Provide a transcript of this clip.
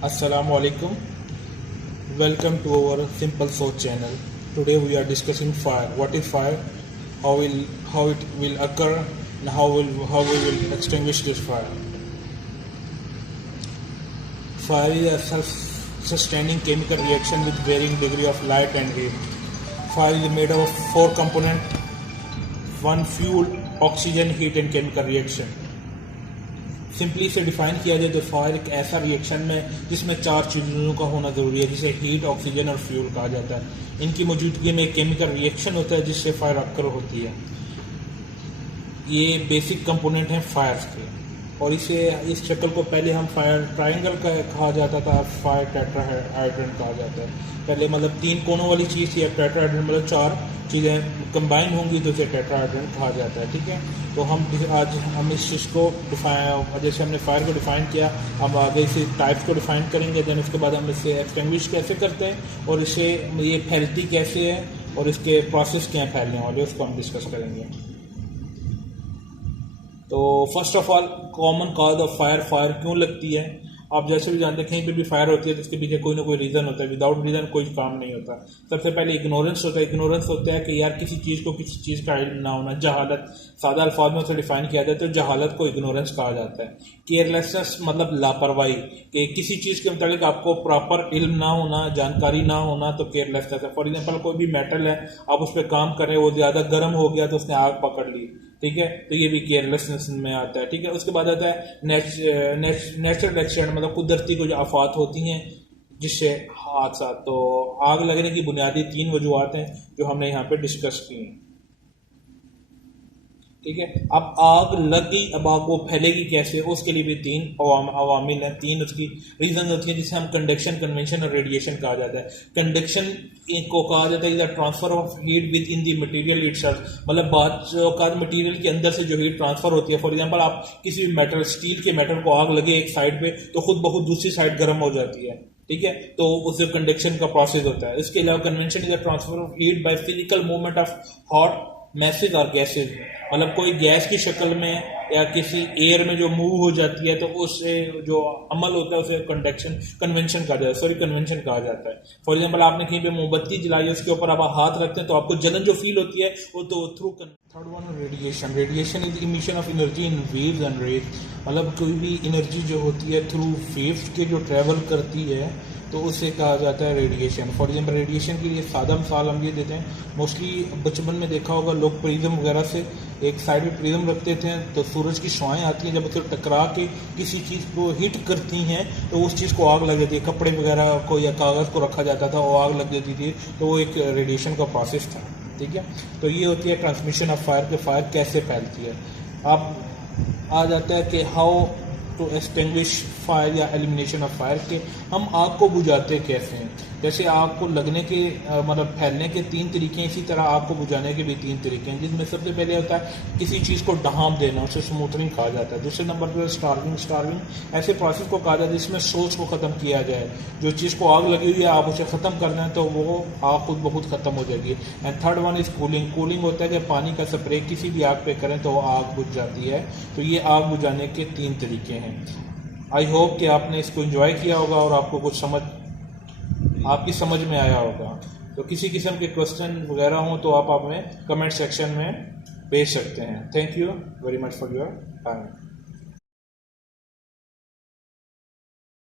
Assalamu alaikum. Welcome to our Simple Source channel. Today we are discussing fire. What is fire? How it will occur and how we will extinguish this fire. Fire is a self-sustaining chemical reaction with varying degree of light and heat. Fire is made up of four components: one fuel, oxygen, heat and chemical reaction. Simply इसे define किया जाए तो fire एक ऐसा reaction में जिसमें चार चीज़ों का होना ज़रूरी है, जिसे हीट, ऑक्सीजन और फ्यूल कहा जाता है। इनकी मौजूदगी में एक केमिकल रिएक्शन होता है जिससे फायर अक्कर होती है। ये बेसिक कंपोनेंट हैं फायर्स के, और इस शक्ल को पहले हम फायर ट्रायंगल का कहा जाता था, फायर टेट्राहाइड्रन कहा जाता है। पहले मतलब तीन कोनों वाली चीज़ थी, अब टेट्राहाइड्रन मतलब चार चीज़ें कंबाइन होंगी तो इसे टेट्राहाइड्रन कहा जाता है। ठीक है, तो आज हम इस चीज़ को डिफाइन, जैसे हमने फायर को डिफाइन किया, हम आगे इसे टाइप्स को डिफाइन करेंगे। देन उसके बाद हम इसे एक्सटिंग्विश कैसे करते हैं और इसे ये फैलती कैसे है और इसके प्रोसेस क्या फैलने वाले, उसको हम डिस्कस करेंगे। तो first of all, common cause of fire, fire क्यों लगती है? आप जैसे भी जानते हैं कहीं पे भी फायर होती है तो इसके पीछे कोई ना कोई रीज़न होता है। विदाउट रीज़न कोई काम नहीं होता। सबसे पहले इग्नोरेंस होता है। इग्नोरेंस होता है कि यार किसी चीज़ को किसी चीज़ का इल्म ना होना, जहालत। सादा अल्फाज में उसे डिफाइन किया जाता है तो जहालत को इग्नोरेंस कहा जाता है। केयरलेसनेस मतलब लापरवाही, कि किसी चीज़ के मुताबिक आपको प्रॉपर इल्म ना होना, जानकारी ना होना, तो केयरलेसनेस है। फॉर एग्जाम्पल, कोई भी मेटल है, आप उस पर काम कर रहे हैं, वो ज़्यादा गर्म हो गया तो उसने आग पकड़ ली। ठीक है, तो ये भी केयरलेसनेस में आता है। ठीक है, उसके बाद आता है नेचुरल एक्सीडेंट, मतलब कुदरती कुछ आफात होती हैं जिससे हादसा। तो आग लगने की बुनियादी तीन वजूहत हैं जो हमने यहाँ पे डिस्कस की हैं। ठीक है, अब आग लग गई, अब आग वो फैलेगी कैसे, उसके लिए भी तीन अवामिल हैं, तीन उसकी रीजन होती है, जिसे हम कंडक्शन, कन्वेंशन और रेडिएशन कहा जाता है। कंडक्शन को कहा जाता है transfer of heat with in the material itself, मतलब बात मटेरियल के अंदर से जो हीट ट्रांसफर होती है। फॉर एग्जांपल, आप किसी भी मेटल, स्टील के मेटल को आग लगे एक साइड पे तो खुद बहुत दूसरी साइड गर्म हो जाती है। ठीक है, तो उससे कंडक्शन का प्रोसेस होता है। इसके अलावा convention is the transfer of heat by physical movement of hot message और गैसेज, मतलब कोई गैस की शक्ल में या किसी एयर में जो मूव हो जाती है तो उससे जो अमल होता है उसे कन्वेंशन कहा जाता है, कन्वेंशन कहा जाता है। फॉर एग्जांपल, आपने कहीं पे मोमबत्ती जलाई, उसके ऊपर आप हाथ रखते हैं तो आपको जलन जो फील होती है वो तो through. Third one, radiation. Radiation is emission of energy in waves and rays, मतलब कोई भी एनर्जी जो होती है थ्रू वेव्स के जो ट्रेवल करती है तो उसे कहा जाता है रेडिएशन। फॉर एग्जाम्पल, रेडिएशन के लिए सादा मिसाल हम ये देते हैं, मोस्टली बचपन में देखा होगा लोग प्रिज्म वगैरह से एक साइड में प्रिज्म रखते थे तो सूरज की शुआएं आती हैं, जब उसे टकरा के किसी चीज़ को हिट करती हैं तो उस चीज़ को आग लग जाती है। कपड़े वगैरह को या कागज़ को रखा जाता था, वो आग लग जाती थी, तो वो एक रेडिएशन का प्रोसेस था। ठीक है, तो ये होती है ट्रांसमिशन ऑफ फायर, के फायर कैसे फैलती है। अब आ जाता है कि हाउ टू एक्सटिंग्विश फायर या एलिमिनेशन ऑफ फायर, के हम आग को बुझाते कैसे हैं। जैसे आग को लगने के मतलब फैलने के तीन तरीके हैं, इसी तरह आग को बुझाने के भी तीन तरीके हैं, जिसमें सबसे पहले होता है किसी चीज़ को ढांप देना, उसे स्मूथनिंग कहा जाता है। दूसरे नंबर पर स्टार्विंग। स्टार्विंग ऐसे प्रोसेस को कहा जाता है जिसमें सोच को ख़त्म किया जाए। जो चीज़ को आग लगी हुई है आप उसे ख़त्म कर दें तो वो आग खुद ब खुद ख़त्म हो जाएगी। And third one is cooling. Cooling होता है जब पानी का स्प्रे किसी भी आग पे करें तो वो आग बुझ जाती है। तो ये आग बुझाने के तीन तरीके हैं। आई होप कि आपने इसको एंजॉय किया होगा और आपको कुछ आपकी समझ में आया होगा। तो किसी किस्म के क्वेश्चन वगैरह हों तो आप हमें कमेंट सेक्शन में भेज सकते हैं। Thank you very much for your time.